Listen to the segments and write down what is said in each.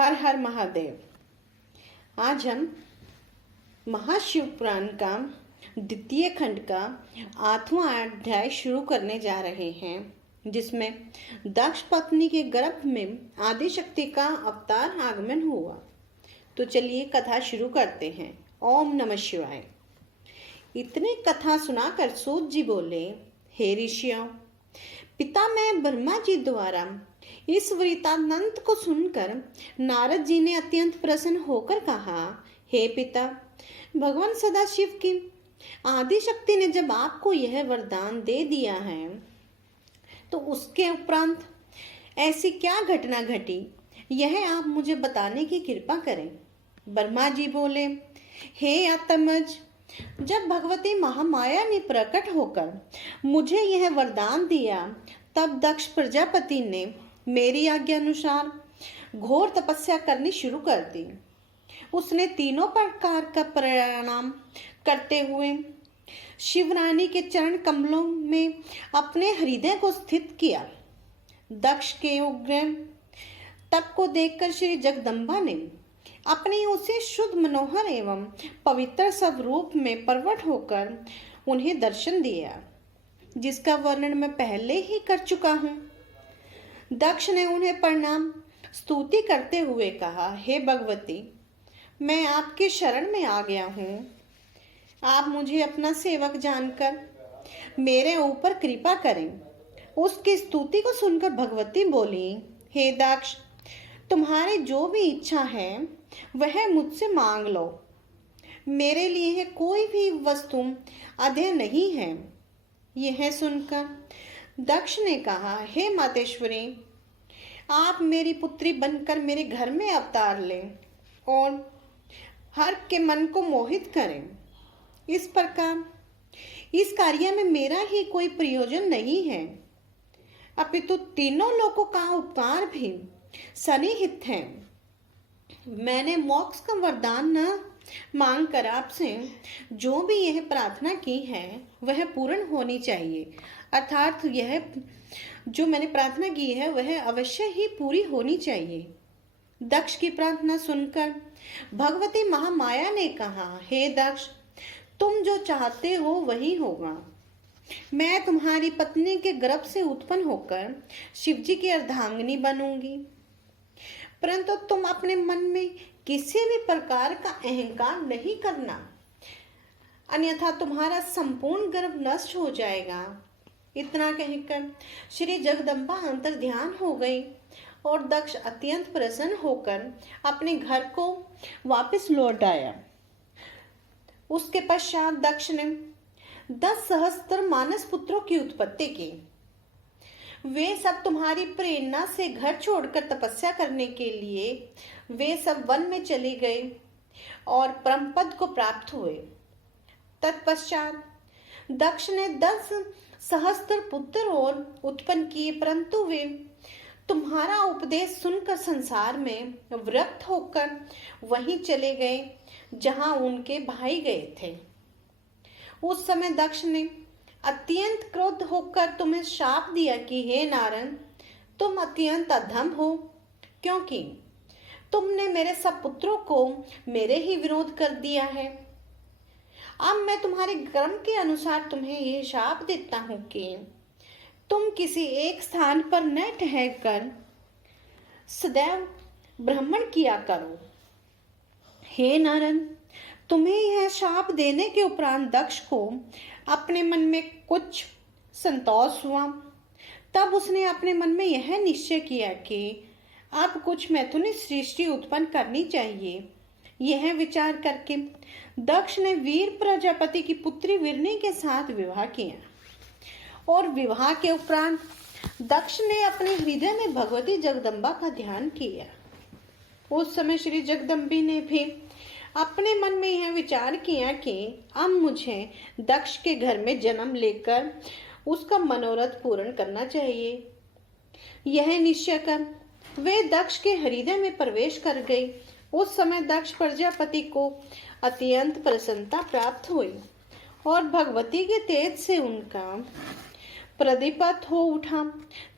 हर हर महादेव। आज हम महाशिव पुराण का द्वितीय खंड का 8वां अध्याय शुरू करने जा रहे हैं, जिसमें दक्ष पत्नी के गर्भ में आदिशक्ति का अवतार आगमन हुआ। तो चलिए कथा शुरू करते हैं। ओम नमः शिवाय। इतने कथा सुनाकर सूत जी बोले, हे ऋषियों, पिता मैं ब्रह्मा जी द्वारा इस वृत्तांत को सुनकर नारद जी ने अत्यंत प्रसन्न होकर कहा, हे पिता, भगवान सदाशिव की आदिशक्ति ने जब आपको यह वरदान दे दिया है तो उसके उपरांत ऐसी क्या घटना घटी, यह आप मुझे बताने की कृपा करें। ब्रह्मा जी बोले, हे आत्मज, जब भगवती महामाया ने प्रकट होकर मुझे यह वरदान दिया तब दक्ष प्रजापति ने मेरी आज्ञा अनुसार घोर तपस्या करनी शुरू कर दी। उसने तीनों प्रकार का प्रणाम करते हुए शिवरानी के चरण कमलों में अपने हृदय को स्थित किया। दक्ष के उग्र तप को देखकर श्री जगदम्बा ने अपने उसे शुद्ध मनोहर एवं पवित्र स्वरूप में प्रकट होकर उन्हें दर्शन दिया, जिसका वर्णन मैं पहले ही कर चुका हूँ। दक्ष ने उन्हें प्रणाम स्तुति करते हुए कहा, हे भगवती, मैं आपके शरण में आ गया हूँ। आप मुझे अपना सेवक जानकर मेरे ऊपर कृपा करें। उसकी स्तुति को सुनकर भगवती बोली, हे दक्ष, तुम्हारी जो भी इच्छा है वह मुझसे मांग लो। मेरे लिए कोई भी वस्तु अधेय नहीं है। यह सुनकर दक्ष ने कहा, हे मातेश्वरी, आप मेरी पुत्री बनकर मेरे घर में अवतार लें और हर के मन को मोहित करें। इस प्रकार इस कार्य में मेरा ही कोई प्रयोजन नहीं है, अपितु तीनों लोगों का उपकार भी सन्निहित है। मैंने मोक्ष का वरदान न मांग कर आपसे जो भी यह प्रार्थना की है वह पूर्ण होनी चाहिए, अर्थात यह जो मैंने प्रार्थना की है वह अवश्य ही पूरी होनी चाहिए। दक्ष की प्रार्थना सुनकर भगवती महामाया ने कहा, हे दक्ष, तुम जो चाहते हो वही होगा। मैं तुम्हारी पत्नी के गर्भ से उत्पन्न होकर शिवजी की अर्धांगिनी बनूंगी, परंतु तुम अपने मन में किसी भी प्रकार का अहंकार नहीं करना, अन्यथा तुम्हारा संपूर्ण गर्भ नष्ट हो जाएगा। इतना कहकर श्री जगदम्बा अंतर ध्यान हो गई और दक्ष अत्यंत प्रसन्न होकर अपने घर को वापस लौट आया। उसके पश्चात दक्ष ने 10 सहस्त्र मानस पुत्रों की उत्पत्ति की। वे सब तुम्हारी प्रेरणा से घर छोड़कर तपस्या करने के लिए वे सब वन में चले गए और परमपद को प्राप्त हुए। तत्पश्चात दक्ष ने 10 सहस्त्र पुत्र और उत्पन्न किए, परंतु वे तुम्हारा उपदेश सुनकर संसार में विरक्त होकर वहीं चले गए जहां उनके भाई गए थे। उस समय दक्ष ने अत्यंत क्रोध होकर तुम्हें शाप दिया कि हे नारद, तुम अत्यंत अधम हो, क्योंकि तुमने मेरे सब पुत्रों को मेरे ही विरोध कर दिया है। अब मैं तुम्हारे कर्म के अनुसार तुम्हें यह शाप देता हूं कि तुम किसी एक स्थान पर न ठहरकर सदैव भ्रमण किया करो। हे नारद, तुम्हें यह शाप देने के उपरांत दक्ष को अपने मन में कुछ संतोष हुआ। तब उसने अपने मन में यह निश्चय किया कि अब कुछ मैथुनी सृष्टि उत्पन्न करनी चाहिए। यह विचार करके दक्ष ने वीर प्रजापति की पुत्री वीरनी के साथ विवाह किया और विवाह के उपरांत दक्ष ने अपने हृदय में भगवती जगदम्बा का ध्यान किया। उस समय श्री जगदम्बी ने भी अपने मन में यह विचार किया कि अब मुझे दक्ष के घर में जन्म लेकर उसका मनोरथ पूर्ण करना चाहिए। यह निश्चय कर वे दक्ष के हृदय में प्रवेश कर गई। उस समय दक्ष प्रजापति को अत्यंत प्रसन्नता प्राप्त हुई और भगवती के तेज से उनका प्रदीपत हो उठा।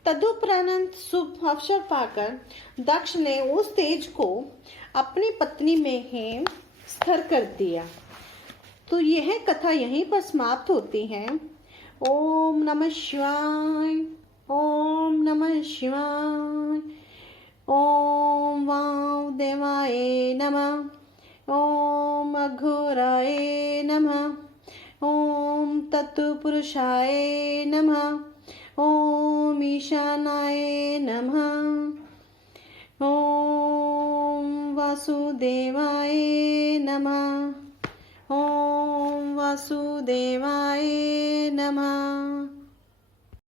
तदुपरांत शुभ अवसर पाकर दक्ष ने उस तेज को अपनी पत्नी में ही स्थिर कर दिया। तो यह कथा यहीं पर समाप्त होती है। ओम नमः शिवाय। ओम नमः शिवाय। ओम वामदेवाय नमः। ओम अघोराय नमः। ओम तत्पुरुषाय नमः। ओम ईशानाय नमः। ओम वासुदेवाय नमः। ओम वासुदेवाय नमः।